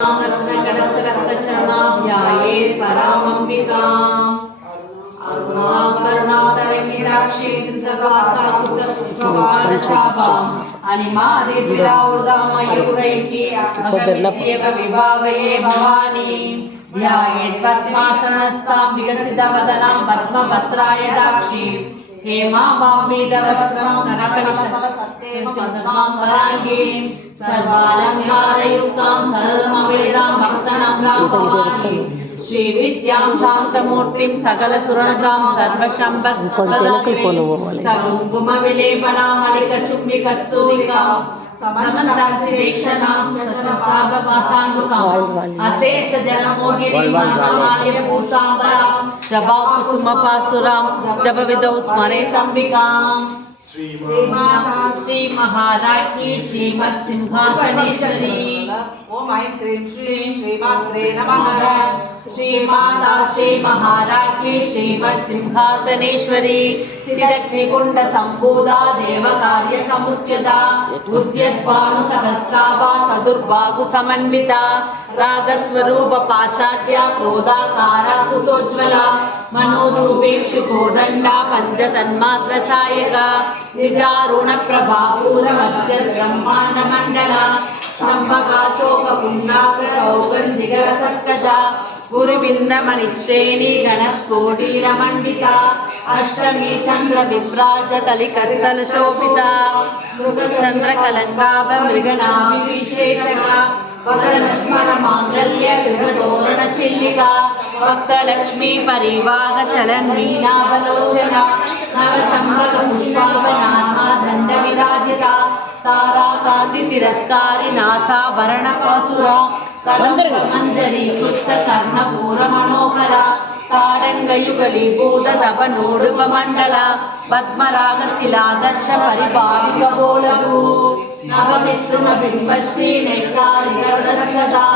रत्नकटकचरणाभ्याये परामम्बिकाम् अरुणाकर्णातरमिदाक्षीकृतवासाकुचपुष्पबाणचापाम् अनिमादिद्विरावृतामयूरैः विभावये भवानी ध्यायेत्पद्मासनस्तां विकसितवदनां पद्मपत्राय दाक्षीं हेमाम्बीधवस्त्रं कनकलितसत्तेमपद्माम्बराङ्गीं सर्वालङ्कारयुक्तां सर्वमवेदां भक्तनम्रां श्रीविद्यां शान्तमूर्तिं सकलसुरनगां सर्वशम्भं सकुङ्कुमविलेपनामलिकचुम्बिकस्तूलिकां समन्तासिदीक्षणां शस्त्रपादपासाङ्कुशाम् अशेषजनमोहिनीमाल्यभूषाम्बरां प्रभाकुसुमपासुरां जपविदौ स्मरेतम्बिकाम् श्री महाराज की श्रीमत् सिंहासनेश्वरी ओम ऐं क्रीं श्रीं श्रीमात्रे नमः। श्री माता श्री महाराज की श्रीमत् सिंहासनेश्वरी सिद्धग्निकुंड संबोधा देव कार्य समुच्यता उद्यद्भानु सहस्राभा चतुर्बाहु समन्विता रागस्वरूप पासाढ्या क्रोधाकारा कुशोज्वला मनोरूपेक्षु कोदंडा पंचतन्मात्र सायका निजारुण प्रभापूर मध्य ब्रह्मांड मंडला संभकाशोक पुण्डाक सौगंधिकर सत्कजा गुरुबिंद मणिश्रेणी गणकोटीर मंडिता अष्टमी चंद्र विभ्राज कलिकर्तल शोभिता मृगचंद्र कलंकाभ मृगनाभि विशेषका वदनस्मर मांगल्य गृहतोरण चिल्लिका वक्त्रलक्ष्मी परिवाग चलन मीनावलोचना नवचंबक पुष्पावनासा दंड विराजिता ताराकांति तिरस्कारी नासाभरण पासुरा कदम्ब मंजरी कृत कर्णपूर मनोहरा ताडंगयुगली भूत तप नोडुप मंडल पद्मराग शिलादर्श परिभाविक बोलभू नवमिथुन बिंबश्री नेत्रारिगरदक्षदा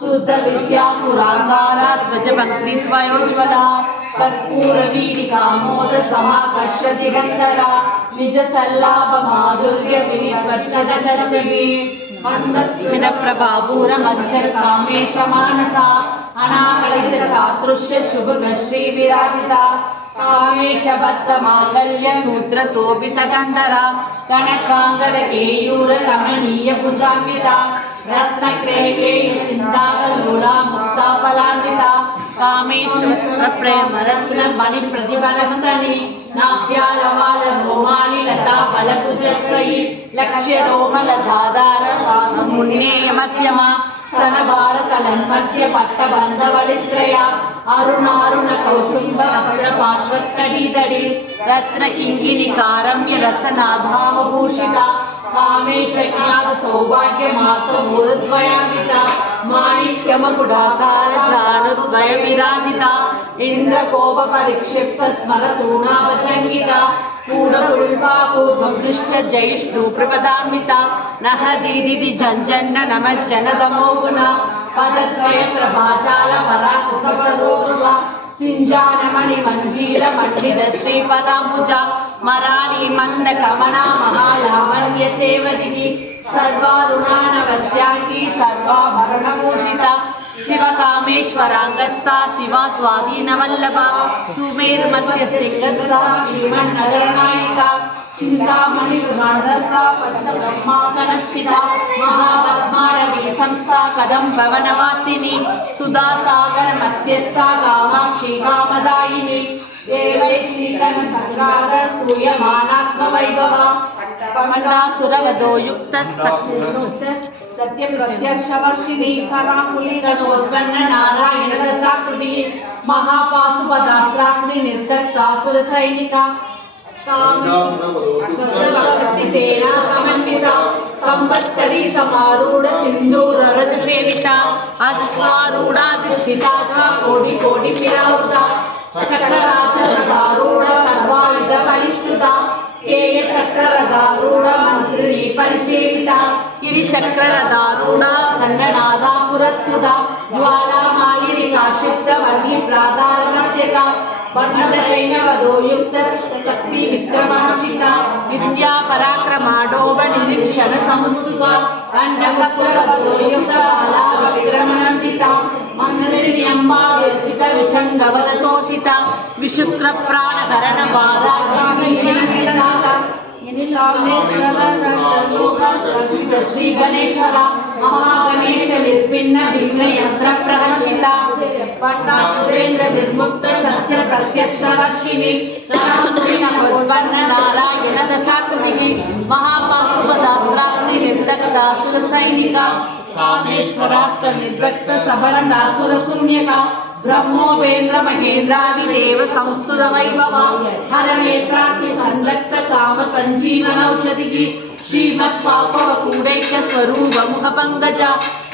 शुद्ध विद्या पुराकारा ध्वज भक्ति त्वयोज्वला कर्पूर वीरिका मोद समाकर्ष दिगंधरा निज सल्लाभ माधुर्य विनिर्वचन गच्छति मंदस्मिन प्रभापूर मज्जर कामेश मानसा अनाकलित चातुष्य शुभग श्री विराजिता कामेश भक्त मांगल्य सूत्र शोभित गंधरा कनकांगर केयूर कमनीय भुजान्विता रत्न क्रेकेय चिंताकलोला मुक्ता फलान्विता कामेश्वर प्रेम रत्न मणि प्रतिफलसनि नाभ्यालवाल रोमाली लता फलकुजत्वयि लक्ष्य रोमल धाधार मुन्नेय मध्यमा स्तन भारत लन्मध्य पट्ट बंधवलित्रय अरुणारुण कौसुंब वज्र पार्श्वत्कड़ीदड़ी रत्न किंकिनी कारम्य रसनाधाम भूषिता कामेश ज्ञात सौभाग्य मातो मूर्ध्वयान्विता माणिक्य मकुडाकार जानुद्वय विराजिता इंद्र कोप परिक्षिप्त स्मरतूणावचंगिता पूर्णकुल्पा पूर्वपृष्ठ जयिष्णु प्रपदान्विता नह दीदि जंजन्न नमज्जन दमोगुना पदद्वय प्रभाजाल वराकृत सरोरुला सिंजानमणि मंजीर मंडित श्रीपदाम्बुजा मराली मंद कमना महालावण्य सेवदिनी सर्वारुणानवद्यांगी सर्वाभरणभूषिता शिवकामेश्वरांगस्था शिवा स्वाधीनवल्लभा सुमेरुमध्य सिंहस्था श्रीमन्नगरनायिका चिंतामणि गृहांधस्था पट्टब्रह्मासनस्थिता महापद्मारवी संस्था कदम्बवनवासिनी सुधासागर मध्यस्था कामाक्षी कामदायिनी देवैश्रीकर्ण संगाद स्तूयमानात्म वैभवा पंडासुरवधो युक्त सत्य प्रत्यर्शवर्षिणी कराकुली गणोत्पन्न नारायण दशाकृति महापाशुपदाग्नि निर्दत्तासुर सैनिका सेना समन्विता संवत्सरी समारूढ़ सिंधूर रज सेविता अश्वारूढ़ाधिष्ठिता कोटि कोटि पिरावृता चक्रराज रथारूढ़ सर्वायुध परिष्टुता केय चक्र रथारूढ़ मंत्री परिसेविता गिरि चक्र रथारूढ़ गंगनादा पुरस्कृता ज्वाला मालिनी काशिप्त वन्नी प्रादारणत्यका बन्नदैन्यवधो युक्त शक्ति विक्रमहर्षिता विद्या पराक्रमाडोभ निरीक्षण समुत्सुका अंडकपुरवधो युक्त बाला विक्रम त्रिशुक्र प्राणकरण वारागी श्री गणेश्वर महागणेश निर्भिन्न भिन्न यंत्र प्रहर्षिता सुरेंद्र निर्मुक्त सत्य प्रत्यक्षवर्षिणी उत्पन्न नारायण दशाकृति महापाशुपदास्त्राग्नि निर्दग्धासुर सैनिका कामेश्वरास्त्र निर्दग्ध सबलनासुर शून्यका ब्रह्मोपेन्द्र महेन्द्रादिदेव संस्तुत वैभव हरनेत्राग्नि संदग्ध साम संजीवन औषधि श्रीमत् पापव कूडैक स्वरूप मुख पंकज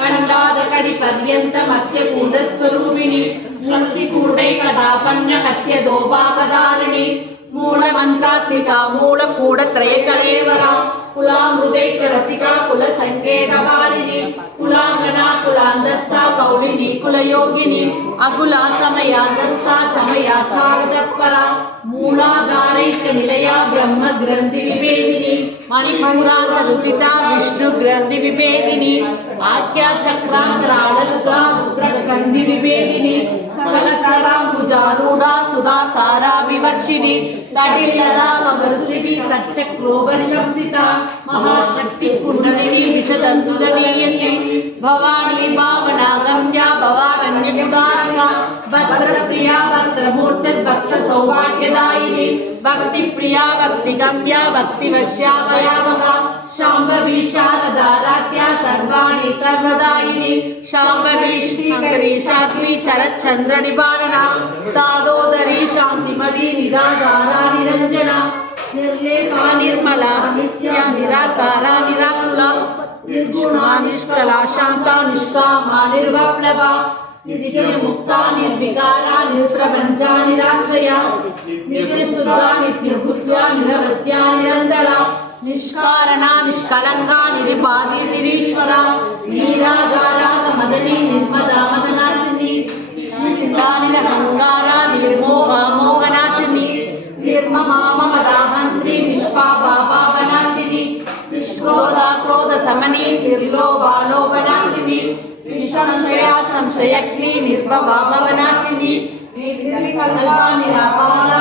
कंडाद कड़ि पर्यंत मध्य कूड स्वरूपिणी शक्ति कूडैक दापन्य कट्य दोभागधारिणी मूल मंत्रात्मिका मूल कूड त्रय कलेवरा कुलामृदैक रसिका कुल संकेत मालिनी कुलांगना कुलांदस्था कौलिनी कुल योगिनी अकुला समयादस्था समयाचारदत्परा मूलाधारैक निलया ब्रह्म ग्रंथि विभेदिनी मणिपुरांत रुदिता विष्णु ग्रंथि विभेदिनी आज्ञा चक्रांतरालसा रुद्रग्रंथि विभेदिनी सकलसरांबुजारूढ़ा सुधा सारा विवर्षिणी तटिलरा समरुषिणी सच्चक्रोवर्षंसिता महाशक्ति कुंडलिनी विषदंदुदनीयसी भवानी भावना गम्या भवारण्यकुदारका भद्रप्रिया भद्रमूर्ति भक्त सौभाग्यदायिनी भक्ति प्रिया भक्ति गम्या भक्ति वश्या भयावहा शाम्भवी शारदाराध्या सर्वाणि सर्वदायिनी शाम्भवी शंकरी साध्वी चरचंद्र निवारणा सादोदरी शांतिमती निराधारा निरंजना निर्लेपा निर्मला नित्या निराकारा निराकुला निर्गुणा निष्कला शांता निष्कामा निर्वप्लवा नित्य मुक्ता निर्विकारा निर्प्रपंचा निराश्रया नित्यशुद्धा नित्यभूत्या निरवध्या निरंतरा निष्कारणा निष्कलंका निरिपादी निरीश्वरा निरागारा मदनी निर्मदा मदनासिनी निष्ठा निरहंकारा निर्मोहा मोहनासिनी निर्ममा ममदाहंत्री निष्पापा पापनाशिनी निष्क्रोधा क्रोध समनी निर्लोभा लोभनाशिनी निसंशया संशयग्नि निर्भवा भवनाशिनी निर्विकल्पा निरापारा